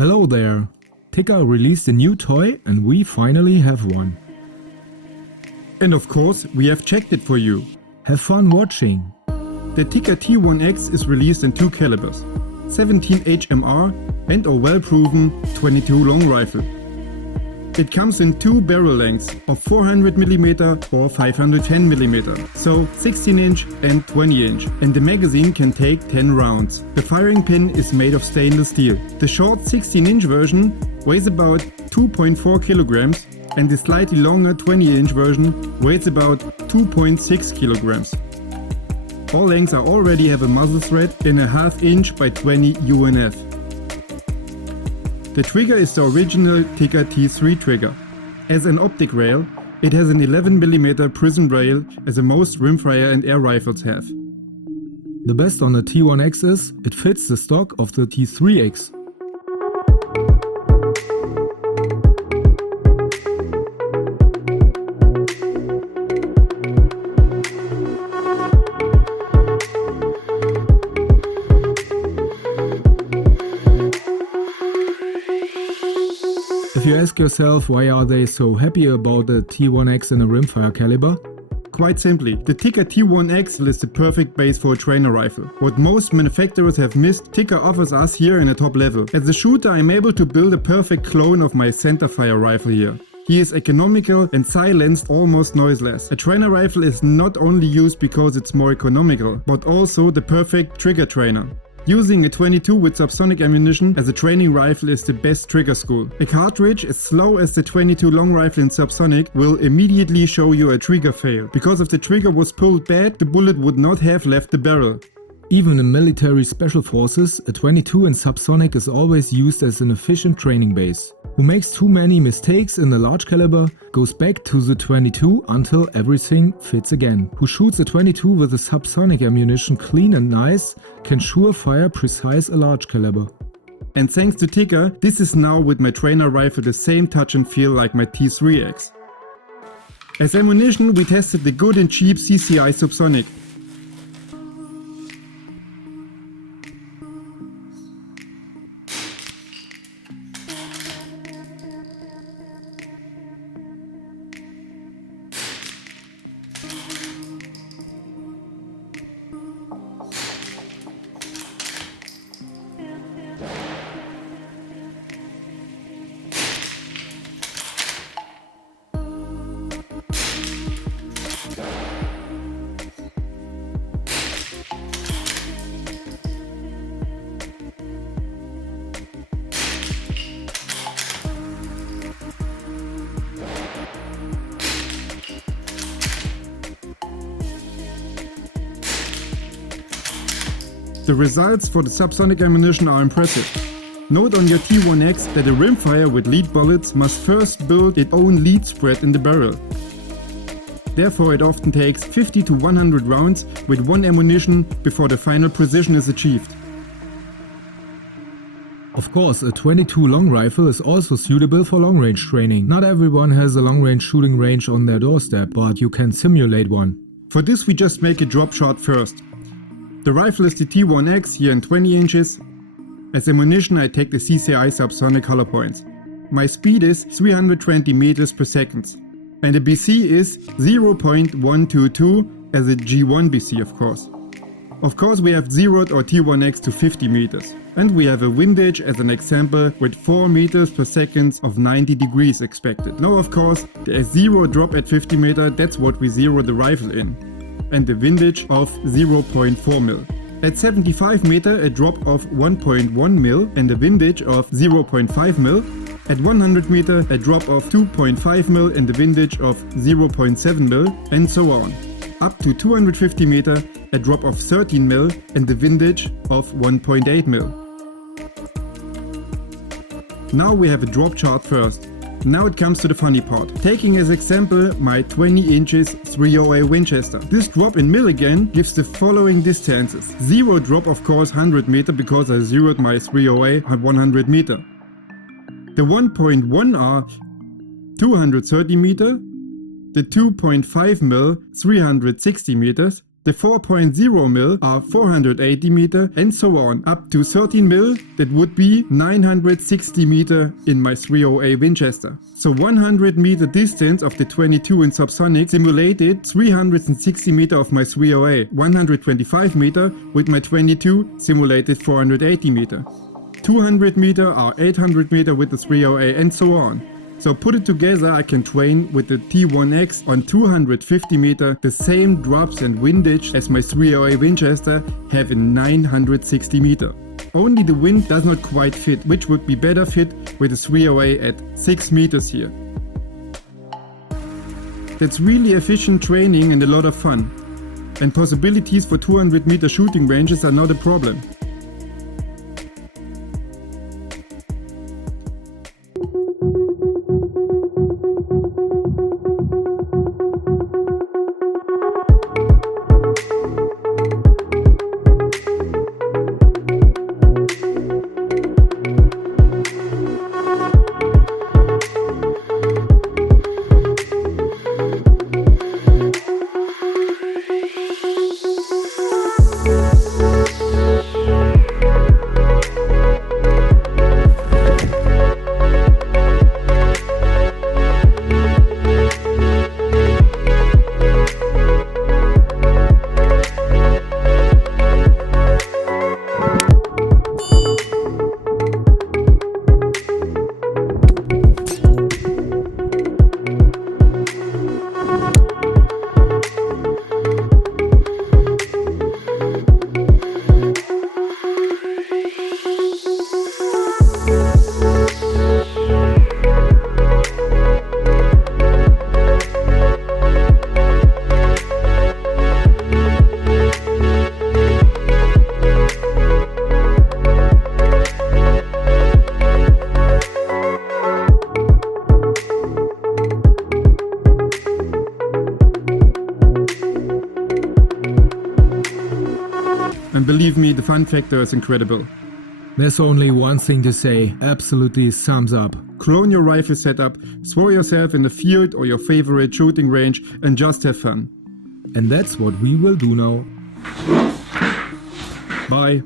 Hello there! Tikka released a new toy and we finally have one. And of course, we have checked it for you. Have fun watching! The Tikka T1x is released in two calibers, 17 HMR and a well-proven 22 long rifle. It comes in two barrel lengths of 400mm or 510mm, so 16-inch and 20-inch, and the magazine can take 10 rounds. The firing pin is made of stainless steel. The short 16-inch version weighs about 2.4 kilograms and the slightly longer 20-inch version weighs about 2.6 kilograms. All lengths are already have a muzzle thread in a 1/2 inch by 20 UNF. The trigger is the original Tikka T3 trigger. As an optic rail, it has an 11mm prism rail as the most rimfire and air rifles have. The best on the T1x is, it fits the stock of the T3x. If you ask yourself why are they so happy about the T1x in a rimfire caliber? Quite simply, the Tikka T1x is the perfect base for a trainer rifle. What most manufacturers have missed, Tikka offers us here in a top level. As a shooter, I'm able to build a perfect clone of my centerfire rifle here. He is economical and silenced almost noiseless. A trainer rifle is not only used because it's more economical, but also the perfect trigger trainer. Using a 22 with subsonic ammunition as a training rifle is the best trigger school. A cartridge as slow as the 22 long rifle in subsonic will immediately show you a trigger fail. Because if the trigger was pulled bad, the bullet would not have left the barrel. Even in military special forces, a 22 in subsonic is always used as an efficient training base. Who makes too many mistakes in the large caliber goes back to the 22 until everything fits again. Who shoots a 22 with a subsonic ammunition clean and nice can sure fire precise a large caliber. And thanks to Tikka, this is now with my trainer rifle the same touch and feel like my T3x. As ammunition we tested the good and cheap CCI subsonic. The results for the subsonic ammunition are impressive. Note on your T1x that a rimfire with lead bullets must first build its own lead spread in the barrel. Therefore it often takes 50 to 100 rounds with one ammunition before the final precision is achieved. Of course, a 22 long rifle is also suitable for long range training. Not everyone has a long range shooting range on their doorstep, but you can simulate one. For this we just make a drop shot first. The rifle is the T1x here in 20 inches. As ammunition I take the CCI subsonic hollow points. My speed is 320 meters per second. And the BC is 0.122 as a G1 BC of course. Of course we have zeroed our T1x to 50 meters. And we have a windage as an example with 4 meters per second of 90 degrees expected. Now of course there is zero drop at 50 meters, that's what we zero the rifle in. And the windage of 0.4 mil. At 75 meter a drop of 1.1 mil and a windage of 0.5 mil. At 100 meter a drop of 2.5 mil and a windage of 0.7 mil, and so on. Up to 250 meter a drop of 13 mil and the windage of 1.8 mil. Now we have a drop chart first. Now it comes to the funny part. Taking as example my 20 inches 308 Winchester. This drop in mil again gives the following distances. Zero drop of course 100 meter because I zeroed my 308 at 100 meter. The 1.1 are 230 meter. The 2.5 mil 360 meters. The 4.0 mil are 480 meter and so on, up to 13 mil, that would be 960 meter in my 30A Winchester. So 100 meter distance of the 22 in subsonic simulated 360 meter of my 30A, 125 meter with my 22 simulated 480 meter. 200 meter are 800 meter with the 30A and so on. So put it together, I can train with the T1X on 250 meter the same drops and windage as my 30A Winchester have in 960 meter. Only the wind does not quite fit, which would be better fit with the 30A at 6 meters here. That's really efficient training and a lot of fun. And possibilities for 200 meter shooting ranges are not a problem. And believe me, the fun factor is incredible. There's only one thing to say, absolutely thumbs up. Clone your rifle setup, throw yourself in the field or your favorite shooting range and just have fun. And that's what we will do now. Bye.